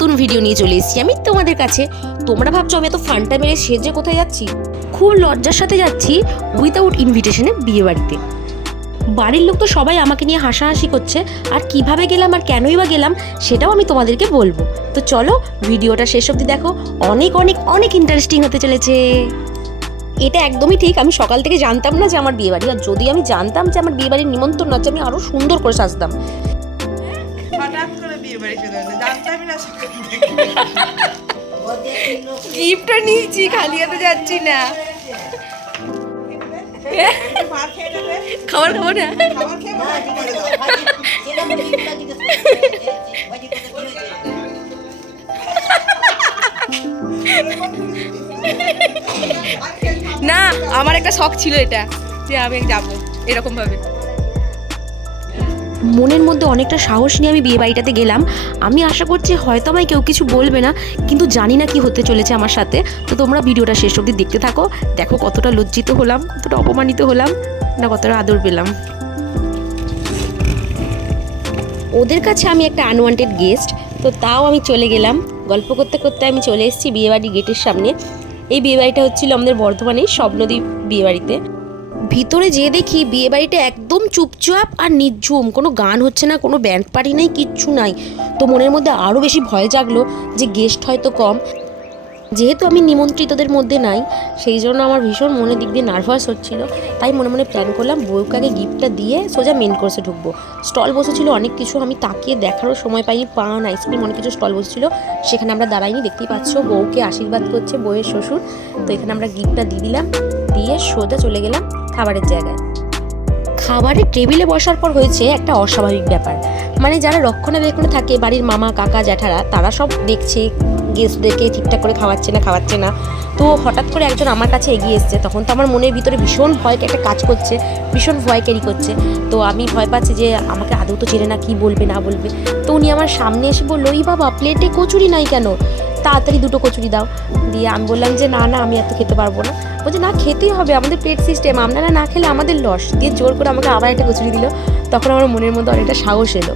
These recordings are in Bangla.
নতুন ভিডিও নিয়ে চলে এসেছি আমি তোমাদের কাছে। তোমরা ভাবছো আমি এত ফানটা মেরে সেজে কোথায় যাচ্ছি? খুব লজ্জার সাথে যাচ্ছি উইদাউট ইনভিটেশনে বিয়ে বাড়িতে। বাড়ির লোক তো সবাই আমাকে নিয়ে হাসাহাসি করছে, আর কিভাবে গেলাম আর কেনই বা গেলাম সেটাও আমি তোমাদেরকে বলবো। তো চলো ভিডিওটা শেষ অবধি দেখো, অনেক অনেক অনেক ইন্টারেস্টিং হতে চলেছে। এটা একদমই ঠিক, আমি সকাল থেকে জানতাম না যে আমার বিয়ে বাড়ি, আর যদি আমি জানতাম যে আমার বিয়ে বাড়ির নিমন্ত্রণ আছে আমি আরো সুন্দর করে সাজতাম। গিফটটা নিয়েছি, খালি হাতে যাচ্ছি না। খাবার খাবো না। না, আমার একটা শখ ছিল এটা যে আমি যাবো এরকম ভাবে। মনের মধ্যে অনেকটা সাহস নিয়ে আমি বিয়ে বাড়িটাতে গেলাম। আমি আশা করছি হয়তো আমায় কেউ কিছু বলবে না, কিন্তু জানি না কি হতে চলেছে আমার সাথে। তো তোমরা ভিডিওটা শেষ অবধি দেখতে থাকো, দেখো কতটা লজ্জিত হলাম, কতটা অপমানিত হলাম, না কতটা আদর পেলাম। ওদের কাছে আমি একটা আনওয়ান্টেড গেস্ট, তো তাও আমি চলে গেলাম। গল্প করতে করতে আমি চলে এসেছি বিয়েবাড়ি গেটের সামনে। এই বিয়েবাড়িটা হচ্ছিল আমাদের বর্ধমানের স্বপ্নদ্বীপ বিয়েবাড়িতে। ভিতরে যেয়ে দেখি বিয়েবাড়িটা একদম চুপচাপ আর নির্ঝুম, কোনো গান হচ্ছে না, কোনো ব্যান্ড পার্টি নেই, কিচ্ছু নাই। তো মনের মধ্যে আরও বেশি ভয় জাগলো যে গেস্ট হয়তো কম। যেহেতু আমি নিমন্ত্রিতদের মধ্যে নাই, সেই জন্য আমার ভীষণ মনের দিক দিয়ে নার্ভাস হচ্ছিলো। তাই মনে মনে প্ল্যান করলাম বউকে আগে গিফটটা দিয়ে সোজা মেন কোর্সে ঢুকবো। স্টল বসেছিল অনেক কিছু, আমি তাকিয়ে দেখারও সময় পাইনি। পান, আইসক্রিম অনেক কিছু স্টল বসেছিল, সেখানে আমরা দাঁড়াইনি। দেখতেই পাচ্ছ বউকে আশীর্বাদ করছে বউয়ের শ্বশুর। তো এখানে আমরা গিফটটা দিয়ে দিলাম, দিয়ে সোজা চলে গেলাম খাবারের জায়গায়। খাবারের টেবিলে বসার পর হয়েছে একটা অস্বাভাবিক ব্যাপার। মানে যারা রক্ষণাবেক্ষণে থাকে, বাড়ির মামা কাকা জ্যাঠারা, তারা সব দেখছে গেস্টদেরকে ঠিকঠাক করে খাওয়াচ্ছে না। তো হঠাৎ করে একজন আমার কাছে এগিয়ে এসছে। তখন তো আমার মনের ভিতরে ভীষণ ভয় একটা কাজ করছে, ভীষণ ভয় ক্যারি করছে। তো আমি ভয় পাচ্ছি যে আমাকে আদৌ তো চেনে না, কি বলবে না বলবে। তো উনি আমার সামনে এসে বললো, এই বাবা প্লেটে কচুরি নাই কেন, তাড়াতাড়ি 2টো কচুরি দাও। দিয়ে আমি বললাম যে না আমি এত খেতে পারবো না। বলছে না খেতেই হবে, আমাদের প্লেট সিস্টেম, আপনারা না খেলে আমাদের লস। দিয়ে জোর করে আমাকে আবার একটা কচুরি দিল। তখন আমার মনের মধ্যে অনেকটা সাহস এলো।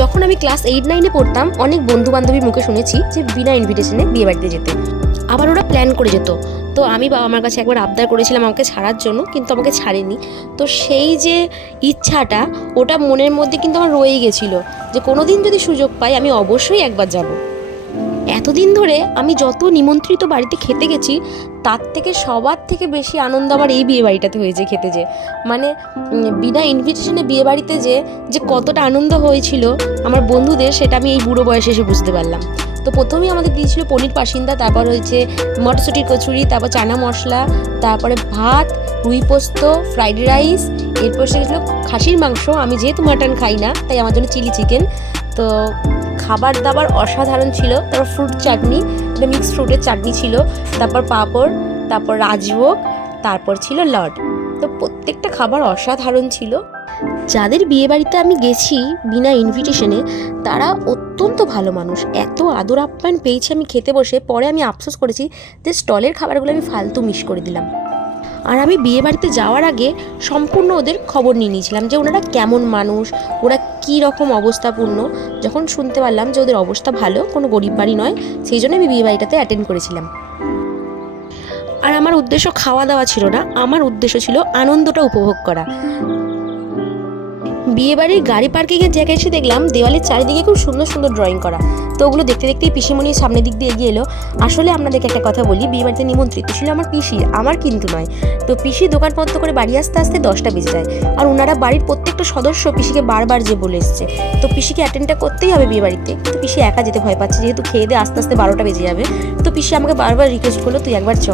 যখন আমি ক্লাস 8-9-এ পড়তাম, অনেক বন্ধু বান্ধবীর মুখে শুনেছি যে বিনা ইনভিটেশনে বিয়ে বাড়িতে যেতে, আবার ওরা প্ল্যান করে যেত। তো আমি বাবা আমার কাছে একবার আবদার করেছিলাম আমাকে ছাড়ার জন্য, কিন্তু আমাকে ছাড়েনি। তো সেই যে ইচ্ছাটা, ওটা মনের মধ্যে কিন্তু আমার রয়েই গেছিলো যে কোনোদিন যদি সুযোগ পাই আমি অবশ্যই একবার যাব। এতদিন ধরে আমি যত নিমন্ত্রিত বাড়িতে খেতে গেছি, তার থেকে সবার থেকে বেশি আনন্দ আমার এই বিয়ে বাড়িটাতে হয়েছে খেতে। যে মানে বিনা ইনভিটেশনে বিয়ে বাড়িতে যে কতটা আনন্দ হয়েছিল আমার বন্ধুদের, সেটা আমি এই বুড়ো বয়সে এসে বুঝতে পারলাম। তো প্রথমেই আমাদের দিয়েছিল পনির পাসিন্দা, তারপর হয়েছে মটরশুঁটির কচুরি, তারপর চানা মশলা, তারপরে ভাত, রুই পোস্ত, ফ্রাইড রাইস, এরপর সে গেছিলো খাসির মাংস। আমি যেহেতু মাটন খাই না, তাই আমার জন্য চিলি চিকেন। তো খাবার দাবার অসাধারণ ছিল। তারপর ফ্রুট চাটনি, একটা মিক্সড ফ্রুটের চাটনি ছিল, তারপর পাঁপড়, তারপর রাজভোগ, তারপর ছিল লড। তো প্রত্যেকটা খাবার অসাধারণ ছিল। যাদের বিয়ে বাড়িতে আমি গেছি বিনা ইনভিটেশনে, তারা অত্যন্ত ভালো মানুষ। এত আদর আপ্যায়ন পেয়েছি আমি খেতে বসে, পরে আমি আফসোস করেছি যে স্টলের খাবারগুলো আমি ফালতু মিস করে দিলাম। আর আমি বিয়ে বাড়িতে যাওয়ার আগে সম্পূর্ণ ওদের খবর নিয়ে নিয়েছিলাম যে ওনারা কেমন মানুষ, ওরা কী রকম অবস্থাপূর্ণ। যখন শুনতে পারলাম যে ওদের অবস্থা ভালো, কোনো গরিব বাড়ি নয়, সেই জন্য আমি বিয়ে বাড়িটাতে অ্যাটেন্ড করেছিলাম। আর আমার উদ্দেশ্য খাওয়া দাওয়া ছিল না, আমার উদ্দেশ্য ছিল আনন্দটা উপভোগ করা। বিয়েবাড়ির গাড়ি পার্কিংয়ের জায়গায় এসে দেখলাম দেওয়ালের চারিদিকে খুব সুন্দর সুন্দর ড্রয়িং করা। তো ওগুলো দেখতে দেখতেই পিসিমণির সামনের দিক দিয়ে এগিয়ে এলো। আসলে আপনাদেরকে একটা কথা বলি, বিয়ে বাড়িতে নিমন্ত্রিত ছিল আমার পিসি, আমার কিন্তু নয়। তো পিসি দোকান বন্ধ করে বাড়ি আসতে আসতে 10টা বেজে যায়। আর ওনারা বাড়ির প্রত্যেকটা সদস্য পিসিকে বারবার যে বলে এসছে, তো পিসিকে অ্যাটেন্ডটা করতেই হবে বিয়ে বাড়িতে। কিন্তু পিসি একা যেতে ভয় পাচ্ছে, যেহেতু খেয়ে দিয়ে আস্তে আস্তে 12টা বেজে যাবে। তো পিসি আমাকে বারবার রিকোয়েস্ট করলো তুই একবার চ।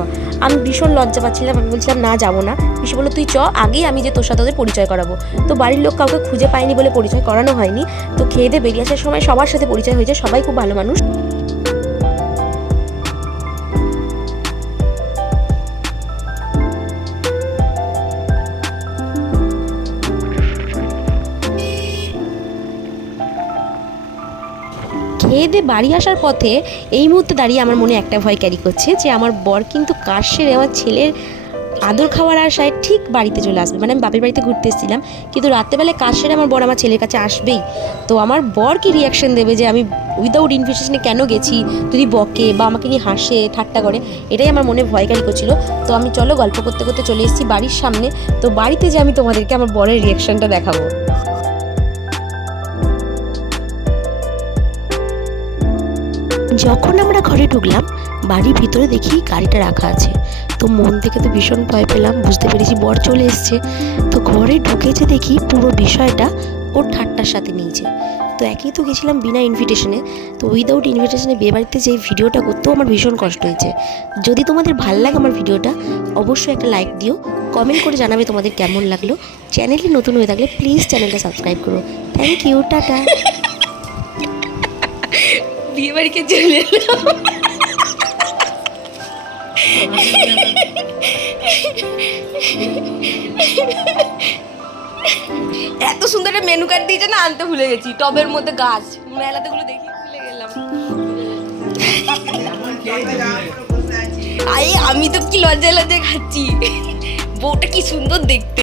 আমি ভীষণ লজ্জা পাচ্ছিলাম, আমি বলছিলাম না যাবো না। পিসি বললো তুই চ, আগেই আমি যে তোর সাথে ওদের পরিচয় করাবো। তো বাড়ির লোক কাউকে খুঁজে পায়নি বলে পরিচয় করানো হয়নি। তো খেয়ে দিয়ে বেরিয়ে আসার সময় সবার সাথে পরিচয় হয়েছে, সবাই খুব ভালো মানুষ। খেয়ে দিয়ে বাড়ি আসার পথে এই মুহূর্তে দাঁড়িয়ে আমার মনে একটা ভয় ক্যারি করছে যে আমার বর কিন্তু কাজ সেরে আমার ছেলের আদর খাওয়ার আশায় ঠিক বাড়িতে চলে আসবে, মানে আমি বাপের বাড়িতে ঘুরতে এসেছিলাম, কিন্তু রাত্রেবেলায় কাজ সেরে আমার বর আমার ছেলের কাছে আসবেই। তো আমার বর কি রিয়াকশন দেবে যে আমি উইদাউট ইনভিটেশনে কেন গেছি, যদি বকে বা আমাকে নিয়ে হাসে ঠাট্টা করে, এটাই আমার মনে ভয়কারী করছিল। তো আমি চলো গল্প করতে করতে চলে এসেছি বাড়ির সামনে। তো বাড়িতে যে আমি তোমাদেরকে আমার বরের রিয়াকশনটা দেখাবো। যখন আমরা ঘরে ঢুকলাম, বাড়ির ভিতরে দেখি গাড়িটা রাখা আছে। তো মন থেকে তো ভীষণ ভয় পেলাম, বুঝতে পেরেছি বর চলে এসছে। তো ঘরে ঢুকেছে দেখি পুরো বিষয়টা ওর ঠাট্টার সাথে নিয়েছে। তো একই তো গেছিলাম বিনা ইনভিটেশনে, তো উইদাউট ইনভিটেশনে বিয়েবাড়িতে যে ভিডিওটা করতেও আমার ভীষণ কষ্ট হয়েছে। যদি তোমাদের ভালো লাগে আমার ভিডিওটা, অবশ্যই একটা লাইক দিও, কমেন্ট করে জানাবে তোমাদের কেমন লাগলো। চ্যানেলে নতুন হয়ে থাকলে প্লিজ চ্যানেলটা সাবস্ক্রাইব করো। Thank you, tata. বিয়ে বাড়িতে চলে এলাম। এত সুন্দর একটা মেনু কার্ড দিয়েছে না, আনতে ভুলে গেছি। টবের মধ্যে গাছ, মেলাতে গুলো দেখি ভুলে গেলাম। আরে আমি তো কি লজ্জায় লজ্জায় খাচ্ছি। বউটা কি সুন্দর দেখতে।